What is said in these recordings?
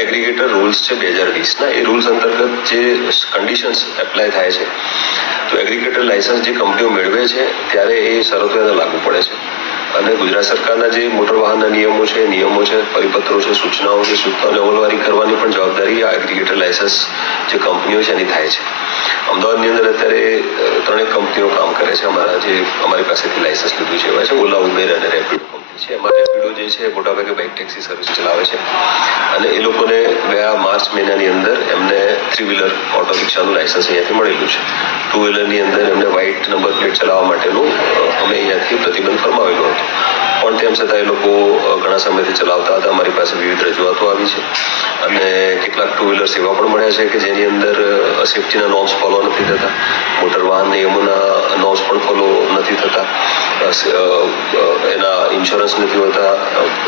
Aggregator rules છે બે હજાર વીસના એ રૂલ્સ અંતર્ગત જે કન્ડિશન્સ એપ્લાય થાય છે, તો એગ્રીગેટર લાયસન્સ જે કંપનીઓ મેળવે છે, ત્યારે એ શરતો એને લાગુ પડે છે. અને ગુજરાત સરકારના જે મોટર વાહનના નિયમો છે નિયમો છે, પરિપત્રો છે, સૂચનાઓ છે સૂચનાઓની અમલવારી કરવાની પણ જવાબદારી આ એગ્રીગેટર લાયસન્સ જે કંપનીઓ છે, એની થાય છે. અમદાવાદની અંદર અત્યારે ત્રણેક કંપનીઓ કામ કરે છે. અમારા જે, અમારી પાસેથી લાયસન્સ લીધું છે એવા છે, ઓલા ઉબેર અને રેપિડ કંપની છે. એમાં જે છે મોટાભાગે બાઇક ટેક્સી સર્વિસ ચલાવે છે. અને એ લોકોને ગયા માર્ચ મહિનાની અંદર એમને થ્રી વ્હીલર ઓટો રિક્ષાનું લાયસન્સ અહીંયાથી મળેલું છે. ટુ વ્હીલરની અંદર એમને વ્હાઇટ નંબર પ્લેટ ચલાવવા માટેનું અમે અહીંયાથી પ્રતિબંધ ફરમાવેલો હતો. પણ તેમ છતાં એ લોકો ઘણા સમયથી ચલાવતા હતા. અમારી પાસે વિવિધ રજૂઆતો આવી છે. અને કેટલાક ટુ વ્હીલર્સ એવા પણ મળ્યા છે કે જેની અંદર સેફ્ટીના નોર્મ્સ ફોલો નથી થતા. મોટર વાહન નિયમોના નોર્મ્સ પણ ફોલો નથી થતા. એના ઇન્સ્યોરન્સ નથી હોતા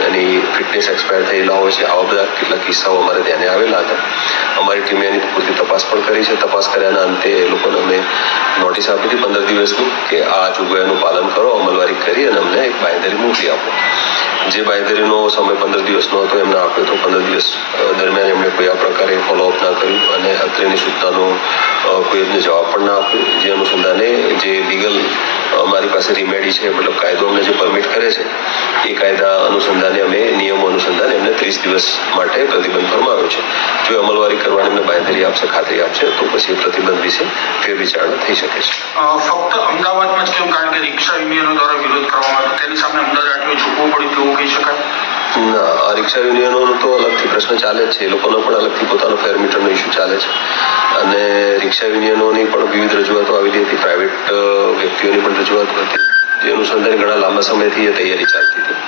એની ફિટનેસ એક્સપાયર થયેલા હોય છે, આવા બધા કેટલા કિસ્સાઓ અમારે ધ્યાને આવેલા હતા. અમારી ટીમે એની પૂરતી તપાસ પણ કરી છે. તપાસ કર્યાના અંતે એ લોકોને અમે નોટિસ આપી હતી પંદર દિવસનું કે આ જોગવાઈનું પાલન કરો, અમલવારી કરી અને અમને એક બાંયધરી મોકલી આપો. જે બાંયધરીનો સમય પંદર દિવસનો હતો, એમને આપ્યો તો પંદર દિવસ દરમિયાન એમણે કોઈ આ પ્રકારે ફોલોઅપ ના કર્યું અને અત્રેની સૂચનાનો કોઈ એમને જવાબ પણ ના આપ્યો. જે અનુસંધાને જે લીગલ અમારી પાસે રિમેડી છે મતલબ કાયદો અમને જે પરમિટ કરે છે એ કાયદા અનુસંધાને અમે નિયમો અનુસંધાને એમને ત્રીસ દિવસ માટે પ્રતિબંધ ફરમાવ્યો છે. જો અમલવારી કરવાની એમને બાંયધરી આપશે ખાતરી આપશે તો પછી એ પ્રતિબંધ વિશે ફેરવિચારણા થઈ શકે છે. ફક્ત અમદાવાદમાં જ કેમ કારણ કે રિક્ષા યુનિયનો દ્વારા વિરોધ કરવામાં આવ્યો. તેની સામે અમદાવાદ આટલું ઝૂકવું પડ્યું તેવું કહી શકાય? ના આ રિક્ષા યુનિયનોનો તો અલગથી પ્રશ્ન ચાલે છે. એ લોકોનો પણ અલગથી પોતાનો ફેરમીટરનો ઇસ્યુ ચાલે છે. અને રિક્ષા યુનિયનોની પણ વિવિધ રજૂઆતો આવેલી હતી. પ્રાઇવેટ વ્યક્તિઓની પણ રજૂઆત હતી. જે અનુસંધાને ઘણા લાંબા સમયથી એ તૈયારી ચાલતી હતી.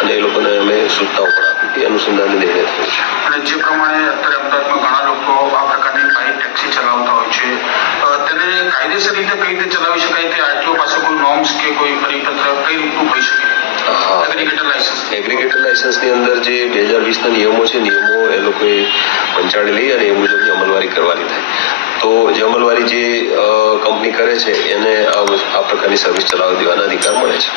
અને એ લોકોને અમે સૂચનાઓ પણ આપી હતી. અનુસંધાન નિર્ણય થયો છે અને જે પ્રમાણે અત્યારે અમદાવાદમાં ઘણા લોકો આ પ્રકારની બાઇક ટેક્સી ચલાવતા હોય છે તેને કાયદેસર રીતે કઈ રીતે ચલાવી શકાય તે આરટીઓ પાસે કોઈ નોર્મ્સ કે કોઈ પરિપત્ર કઈ રીતનું હોઈ શકે? એગ્રીગેટર લાયસન્સની અંદર જે બે હજાર વીસના નિયમો છે નિયમો એ લોકોએ વંચાણી લઈ અને એ મુજબની અમલવારી કરવાની થાય. તો જે અમલવારી જે કંપની કરે છે, એને આ પ્રકારની સર્વિસ ચલાવવા દેવાના અધિકાર મળે છે.